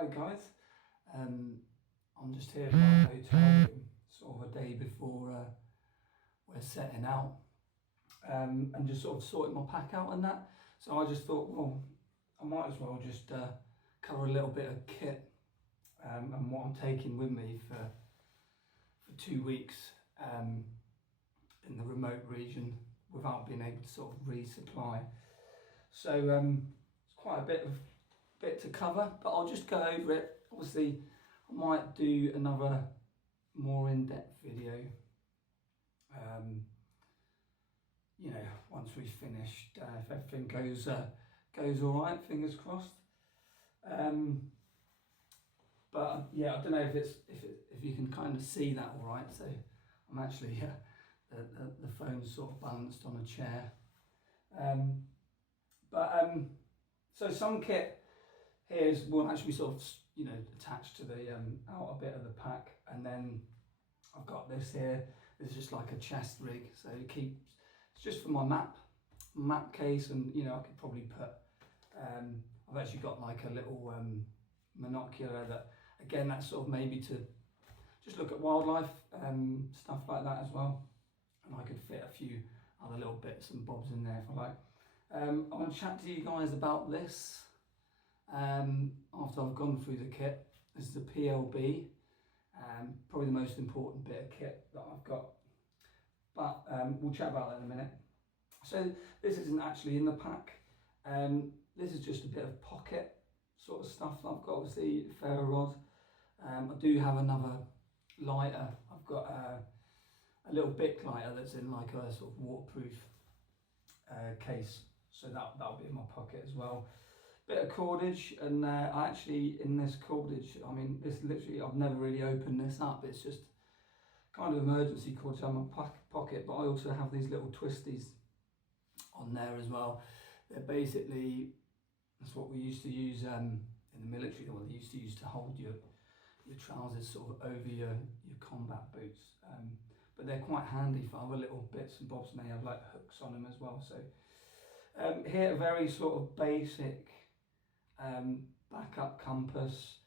Hi guys, I'm just here in my hotel room, sort of a day before we're setting out, and just sort of sorting my pack out and that. So I just thought, well, I might as well just cover a little bit of kit and what I'm taking with me for 2 weeks in the remote region without being able to sort of resupply. So it's quite a bit to cover, but I'll just go over it. Obviously, I might do another more in-depth video, you know, once we've finished, if everything goes all right, fingers crossed. But yeah, I don't know if you can kind of see that all right. So I'm actually the phone's sort of balanced on a chair. So some kit here will actually sort of, you know, attached to the outer bit of the pack, and then I've got this here. This is just like a chest rig, so it's just for my map case, and you know, I could probably put. I've actually got like a little monocular that, again, that's sort of maybe to just look at wildlife, stuff like that as well, and I could fit a few other little bits and bobs in there if I like. I want to chat to you guys about this. After I've gone through the kit. This is a PLB, probably the most important bit of kit that I've got, but we'll chat about that in a minute. So this isn't actually in the pack, this is just a bit of pocket sort of stuff that I've got. Obviously ferro rod, I do have another lighter. I've got a little Bic lighter that's in like a sort of waterproof case, so that'll be in my pocket as well. Bit of cordage, and I actually, in this cordage, I mean, this literally, I've never really opened this up. It's just kind of emergency cordage in my pocket, but I also have these little twisties on there as well. They're basically, that's what we used to use in the military, or they used to use to hold your trousers sort of over your combat boots. But they're quite handy for other little bits and bobs, and they have like hooks on them as well. So here, a very sort of basic backup compass,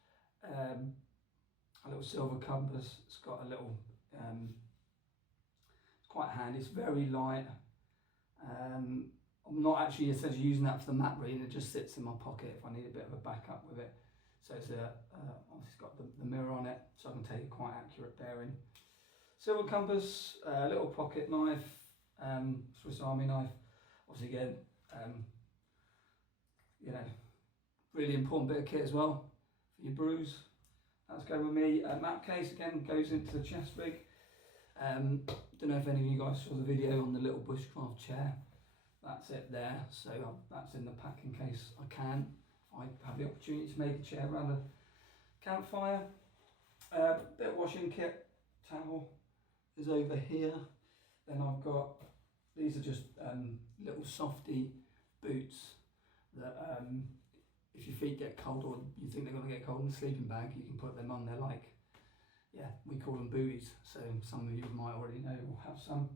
a little silver compass. It's got a little, it's quite handy, it's very light. I'm not actually essentially using that for the map reading, it just sits in my pocket if I need a bit of a backup with it. So it's obviously it's got the mirror on it, so I can take a quite accurate bearing. Silver compass, a little pocket knife, Swiss Army knife, obviously again, you know, really important bit of kit as well for your brews. That's going with me. Map case again goes into the chest rig. Don't know if any of you guys saw the video on the little bushcraft chair. That's it there. So that's in the pack in case I can. If I have the opportunity to make a chair around a campfire. Bit of washing kit. Towel is over here. Then I've got, these are just little softy boots that if your feet get cold or you think they're going to get cold in the sleeping bag, you can put them on. They're like, yeah, we call them booties, so some of you might already know or have some.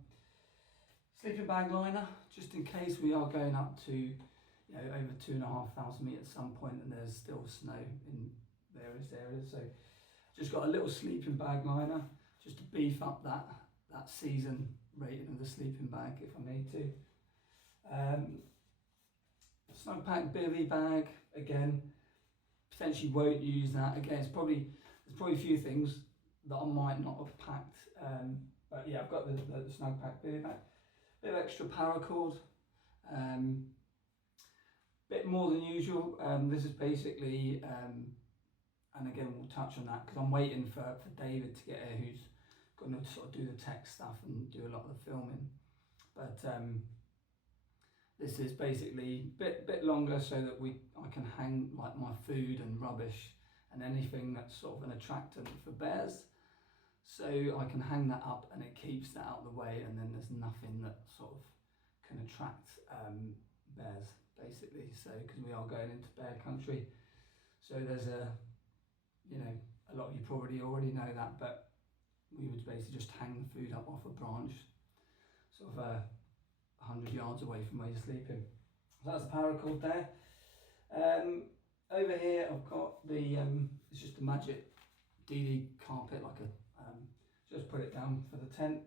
Sleeping bag liner, just in case we are going up to, you know, over 2,500 metres at some point and there's still snow in various areas. So just got a little sleeping bag liner just to beef up that season rating of the sleeping bag if I need to. Snug pack bivvy bag, again, potentially won't use that. Again, there's probably a few things that I might not have packed, but yeah, I've got the snug pack bivvy bag. Bit of extra paracord, bit more than usual. This is basically, and again we'll touch on that because I'm waiting for David to get here, who's going to sort of do the tech stuff and do a lot of the filming. But this is basically a bit longer so that I can hang like my food and rubbish and anything that's sort of an attractant for bears. So I can hang that up and it keeps that out of the way, and then there's nothing that sort of can attract bears basically. So because we are going into bear country, so there's you know, a lot of you probably already know that, but we would basically just hang the food up off a branch, sort of 100 yards away from where you're sleeping. So that's the paracord there. over here I've got the, it's just a magic DD carpet, like a, just put it down for the tent.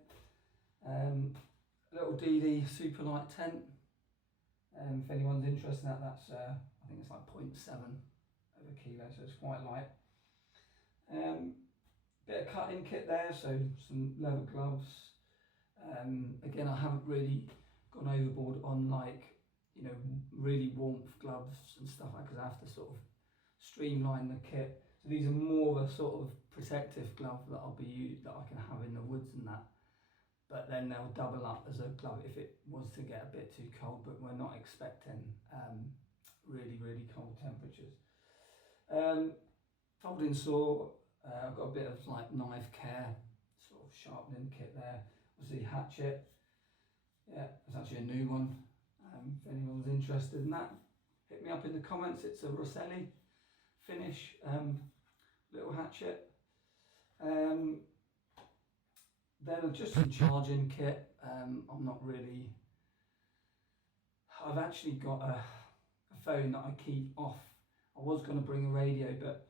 Little DD super light tent. If anyone's interested in that, that's I think it's like 0.7 of a kilo, so it's quite light. Bit of cutting kit there, so some leather gloves. Again, I haven't really gone overboard on, like, you know, really warmth gloves and stuff, because I have to sort of streamline the kit. So these are more of a sort of protective glove that that I can have in the woods and that. But then they'll double up as a glove if it was to get a bit too cold, but we're not expecting really cold temperatures. Folding saw, I've got a bit of like knife care, sort of sharpening kit there. Obviously hatchet, yeah, it's actually a new one. If anyone's interested in that, hit me up in the comments. It's a Rosselli finish little hatchet. Then just some charging kit. I'm not really, I've actually got a phone that I keep off. I was going to bring a radio, but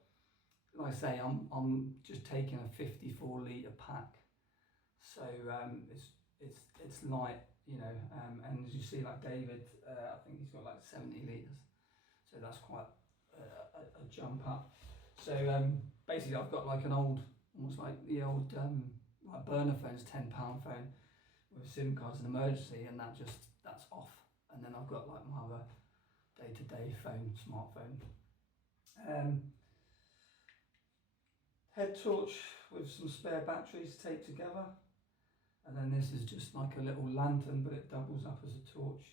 like I say, I'm just taking a 54 litre pack, so it's light, you know, and as you see, like David, I think he's got like 70 litres, so that's quite a jump up. So basically I've got like an old, almost like the old like burner phones, £10 phone with SIM cards and emergency, and that's off. And then I've got like my other day-to-day phone, smartphone. Head torch with some spare batteries taped together, and then this is just like a little lantern, but it doubles up as a torch.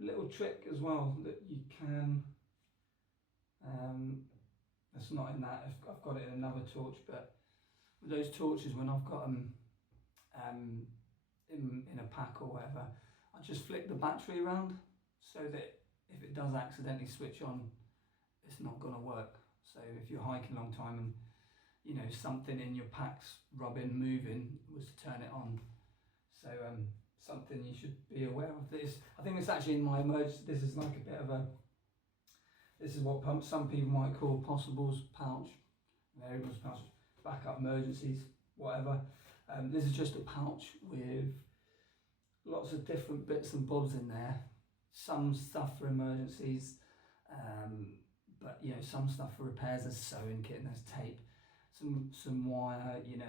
Little trick as well that you can, that's not in that, I've got it in another torch, but with those torches, when I've got them in a pack or whatever, I just flick the battery around so that if it does accidentally switch on, it's not going to work. So if you're hiking a long time and, you know, something in your pack's rubbing, moving, was to turn it on. So something you should be aware of. This, I think it's actually in my emergency. This is like a bit of a, this is what some people might call possibles pouch, variables pouch, backup emergencies, whatever. This is just a pouch with lots of different bits and bobs in there. Some stuff for emergencies, but you know, some stuff for repairs. There's sewing kit and there's tape, some wire, you know,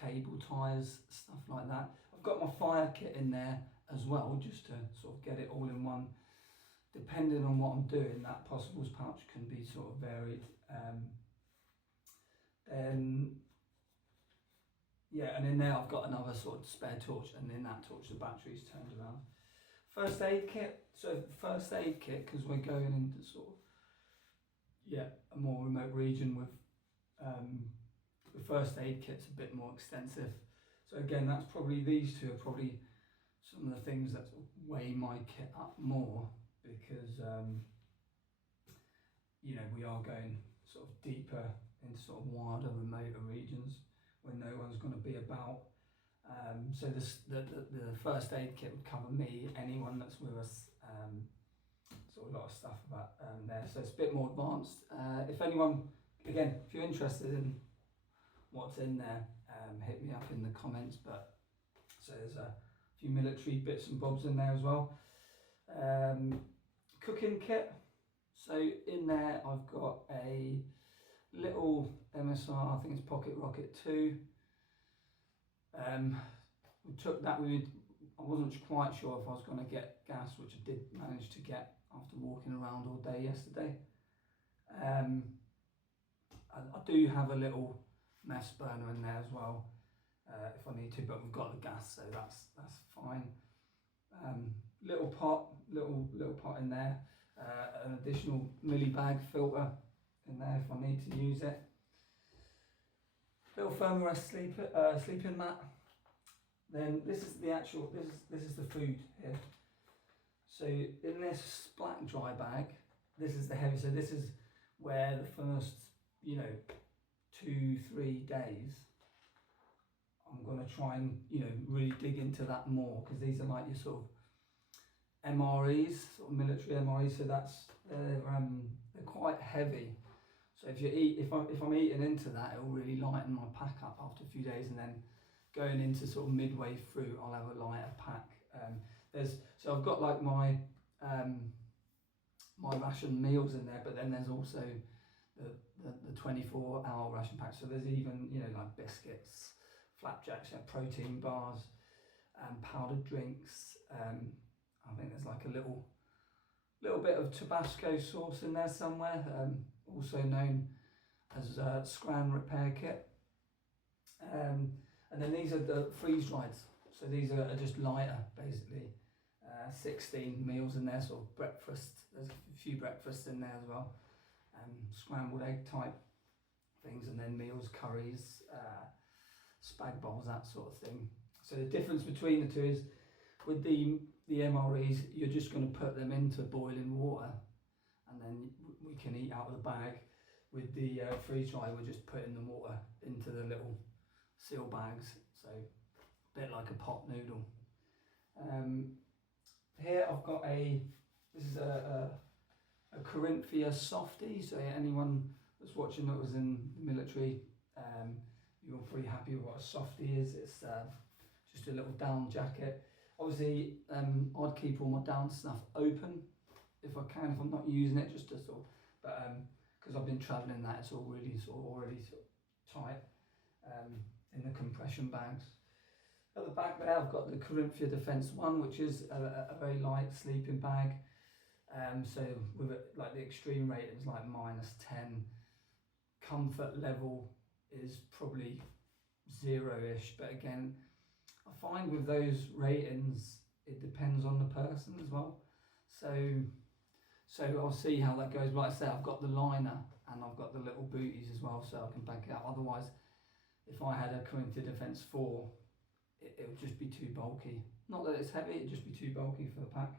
cable ties, stuff like that. I've got my fire kit in there as well, just to sort of get it all in one. Depending on what I'm doing, that possibles pouch can be sort of varied. Yeah, and in there I've got another sort of spare torch, and in that torch the battery's turned around. First aid kit. So first aid kit, because we're going into sort of, yeah, a more remote region with the first aid kit's a bit more extensive. So again, that's probably, these two are probably some of the things that weigh my kit up more, because you know, we are going sort of deeper into sort of wilder, remoter regions when no one's going to be about. So the first aid kit would cover me, anyone that's with us, sort of a lot of stuff about there. So it's a bit more advanced. If anyone, again, if you're interested in what's in there, hit me up in the comments. But so there's a few military bits and bobs in there as well. Cooking kit. So in there I've got a little MSR, I think it's Pocket Rocket 2. We took that, I wasn't quite sure if I was going to get gas, which I did manage to get after walking around all day yesterday. I do have a little mess burner in there as well, if I need to, but we've got the gas, so that's fine. Little pot in there, an additional millibag filter in there if I need to use it. Little thermarest sleeping mat. Then this is the actual, this is the food here. So in this black dry bag, this is the heavy, so this is where the first, you know, 2-3 days I'm going to try and, you know, really dig into that more, because these are like your sort of MREs, sort of military MREs, so that's they're quite heavy. So if I'm eating into that, it'll really lighten my pack up after a few days, and then going into sort of midway through, I'll have a lighter pack. So I've got like my my ration meals in there, but then there's also the 24-hour ration pack. So there's even, you know, like biscuits, flapjacks, protein bars, powdered drinks. I think there's like a little bit of Tabasco sauce in there somewhere, also known as Scran Repair Kit. And then these are the freeze dried. So these are just lighter, basically. 16 meals in there, sort of breakfast. There's a few breakfasts in there as well. Scrambled egg type things, and then meals, curries, spag bowls, that sort of thing. So the difference between the two is with the MREs, you're just going to put them into boiling water, and then we can eat out of the bag. With the freeze dry, we're just putting the water into the little seal bags, so a bit like a pot noodle. Here I've got this is a Corinthia softie, so anyone that's watching that was in the military, you're pretty happy with what a softie is. It's just a little down jacket. Obviously, I'd keep all my down stuff open if I can, if I'm not using it, just to sort of, but because I've been travelling that, it's all really already tight in the compression bags. At the back there, I've got the Corinthia Defence One, which is a very light sleeping bag. So with it, like the extreme rating is like -10. Comfort level is probably 0-ish, but again, I find with those ratings, it depends on the person as well. So I'll see how that goes. Like I say, I've got the liner and I've got the little booties as well, so I can back it up. Otherwise, if I had a Corinthia Defence 4, it would just be too bulky. Not that it's heavy, it'd just be too bulky for the pack.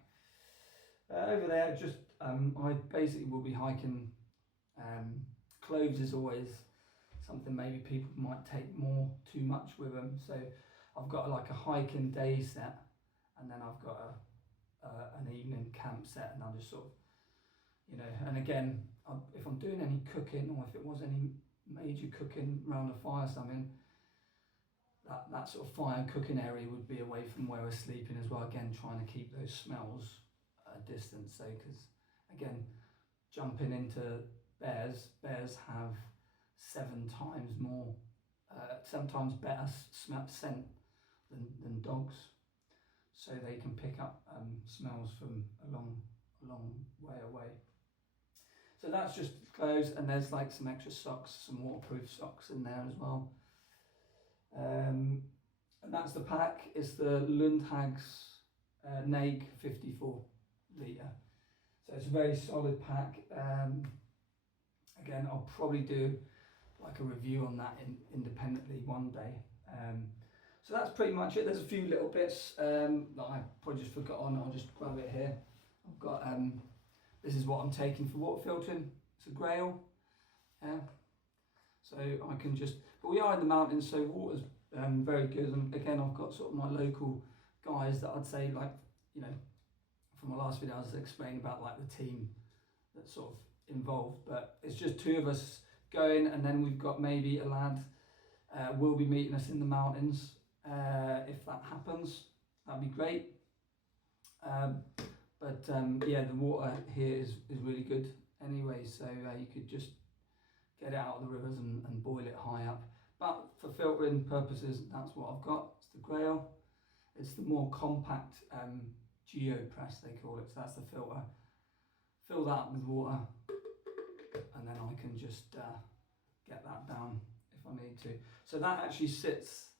Over there, just I basically will be hiking. Clothes is always something maybe people might take too much with them. So I've got like a hiking day set, and then I've got an evening camp set, and I'll just sort of, you know, and again, if I'm doing any cooking, or if it was any major cooking around a fire or something, that sort of fire and cooking area would be away from where we're sleeping as well. Again, trying to keep those smells at a distance. So, because again, jumping into bears have 7 times more, sometimes better scent than dogs. So they can pick up smells from a long way away. So that's just clothes, and there's like some extra socks, some waterproof socks in there as well. And that's the pack. It's the Lundhags Nag 54 litre. So it's a very solid pack. Again, I'll probably do like a review on that independently one day. So that's pretty much it. There's a few little bits that I probably just forgot on. I'll just grab it here. I've got this is what I'm taking for water filtering. It's a Grail. Yeah. So I can but we are in the mountains, so water's very good. And again, I've got sort of my local guys that I'd say, like, you know, from my last video I was explaining about like the team that's sort of involved, but it's just 2 of us going, and then we've got maybe a lad will be meeting us in the mountains. If that happens, that'd be great. Yeah, the water here is really good anyway, so you could just get it out of the rivers and boil it high up. But for filtering purposes, that's what I've got. It's the Grail. It's the more compact GeoPress, they call it. So that's the filter. Fill that up with water, and then I can just get that down if I need to. So that actually sits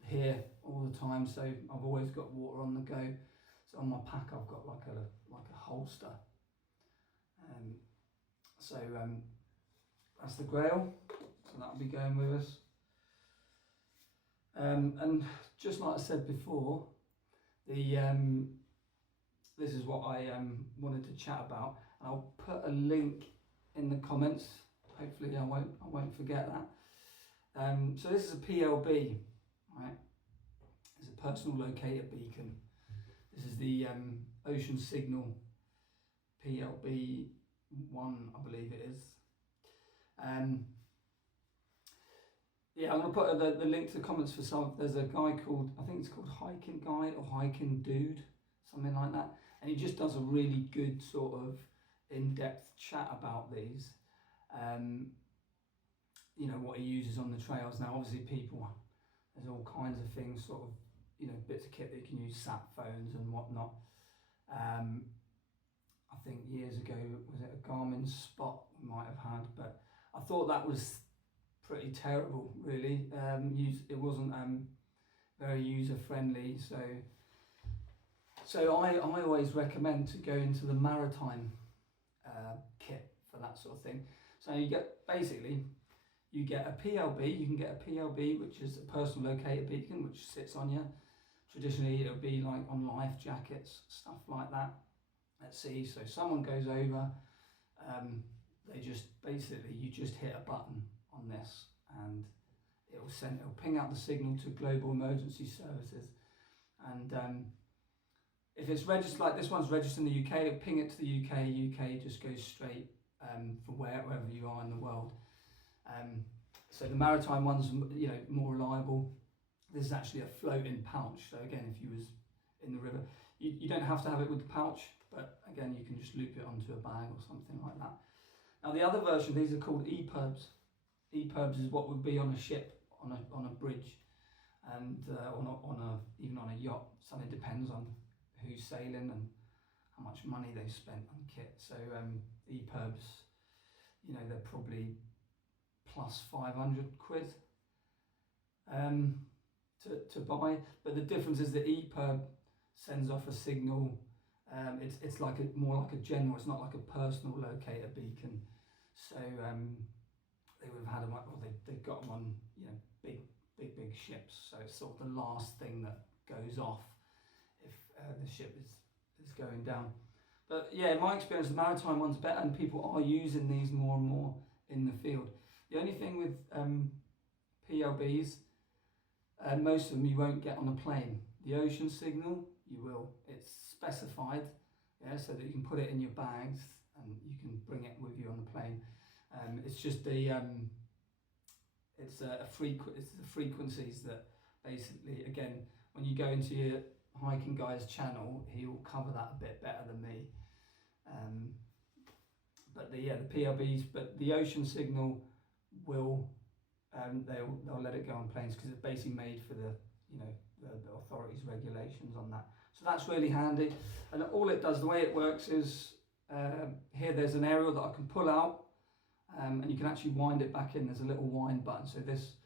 here all the time. So I've always got water on the go. So on my pack, I've got like a holster. That's the Grail. So that'll be going with us. And just like I said before, this is what I wanted to chat about. I'll put a link in the comments. Hopefully I won't forget that. So this is a PLB, right? It's a personal locator beacon. This is the Ocean Signal PLB 1, I believe it is. Yeah, I'm going to put the link to the comments for some. There's a guy called, I think it's called Hiking Guy or Hiking Dude, something like that. And he just does a really good sort of in-depth chat about these. You know, what he uses on the trails. Now, obviously there's all kinds of things, sort of, you know, bits of kit that you can use, sat phones and whatnot. I think years ago, was it a Garmin Spot we might have had, but I thought that was pretty terrible, really. It wasn't very user friendly, so I always recommend to go into the Maritime Kit for that sort of thing. So you get a PLB. You can get a PLB, which is a personal locator beacon, which sits on you. Traditionally, it'll be like on life jackets, stuff like that at sea. So someone goes over, you just hit a button on this, and it'll ping out the signal to global emergency services. And if it's registered, like this one's registered in the UK, it'll ping it to the UK. UK just goes straight for wherever you are in the world. So the maritime one's, you know, more reliable. This is actually a floating pouch. So again, if you was in the river, you don't have to have it with the pouch, but again, you can just loop it onto a bag or something like that. Now the other version, these are called Epubs. Epubs is what would be on a ship, on a bridge, and even on a yacht. So it depends on who's sailing and how much money they've spent on kit. So Epubs, you know, they're probably plus 500 quid to buy. But the difference is the Epub sends off a signal. It's like more like a general. It's not like a personal locator beacon. So they would have had them, or they've got them on, you know, big ships. So it's sort of the last thing that goes off if the ship is going down. But yeah, in my experience, the maritime one's better, and people are using these more and more in the field. The only thing with PLBs, most of them you won't get on a plane. The ocean signal, you will. It's specified, yeah, so that you can put it in your bags and you can bring it with you on the plane. It's just the frequencies that basically, again, when you go into your Hiking Guy's channel, he'll cover that a bit better than me. But the PLBs, but the ocean signal will, they'll let it go on planes because it's basically made for the, you know, the authorities' regulations on that. So that's really handy. And all it does, the way it works is, here there's an aerial that I can pull out, and you can actually wind it back in. There's a little wind button. So this,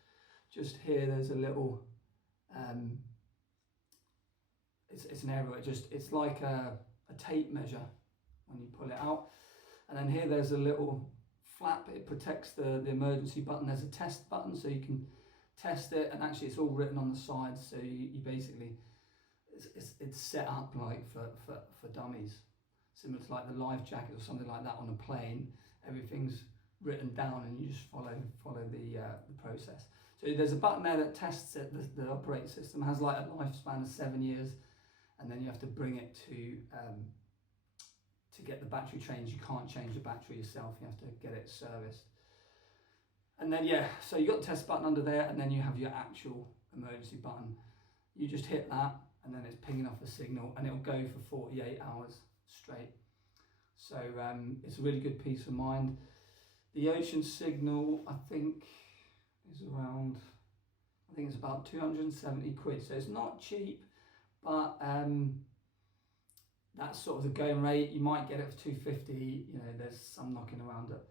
just here, there's a little, it's an aerial. It's like a tape measure when you pull it out. And then here there's a little flap. It protects the emergency button. There's a test button, so you can test it, and actually it's all written on the sides. So you basically, it's set up like for dummies, similar to like the life jacket or something like that on a plane. Everything's written down, and you just follow the process. So there's a button there that tests it. The operating system has like a lifespan of 7 years, and then you have to bring it to get the battery changed. You can't change the battery yourself. You have to get it serviced. And then yeah, so you got the test button under there, and then you have your actual emergency button. You just hit that, and then it's pinging off a signal, and it'll go for 48 hours straight. So it's a really good peace of mind. The ocean signal, I think, is around, I think it's about 270 quid. So it's not cheap, but that's sort of the going rate. You might get it for 250. You know, there's some knocking around at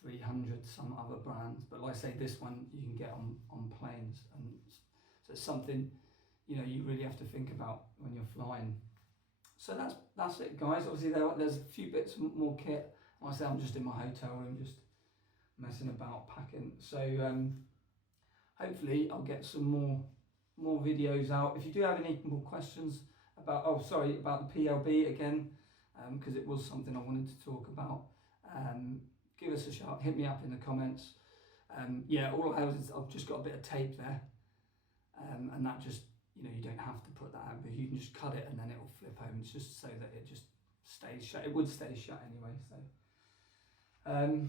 300, some other brands. But like I say, this one you can get on planes. And so it's something, you know, you really have to think about when you're flying. So that's it, guys. Obviously, there's a few bits more kit. Like I say, I'm just in my hotel room, just messing about packing. So hopefully I'll get some more videos out. If you do have any more questions about, about the PLB again, because it was something I wanted to talk about, give us a shout, hit me up in the comments. Yeah, all I have is I've just got a bit of tape there, and that just, you know, you don't have to put that out, but you can just cut it and then it will flip home. It's just so that it just stays shut. It would stay shut anyway, so So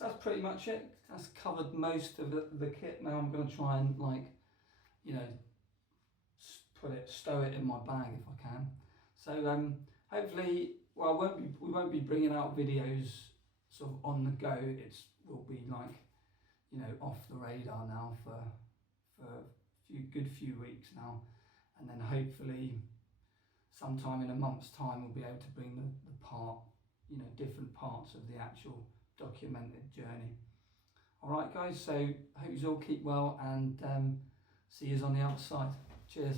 that's pretty much it. That's covered most of the kit. Now I'm going to try and, like, you know, stow it in my bag if I can. So hopefully, well, we won't be bringing out videos sort of on the go. Will be like, you know, off the radar now for a good few weeks now, and then hopefully sometime in a month's time we'll be able to bring the part, you know, different parts of the actual documented journey. All right, guys. So I hope you all keep well, and see you on the outside. Cheers.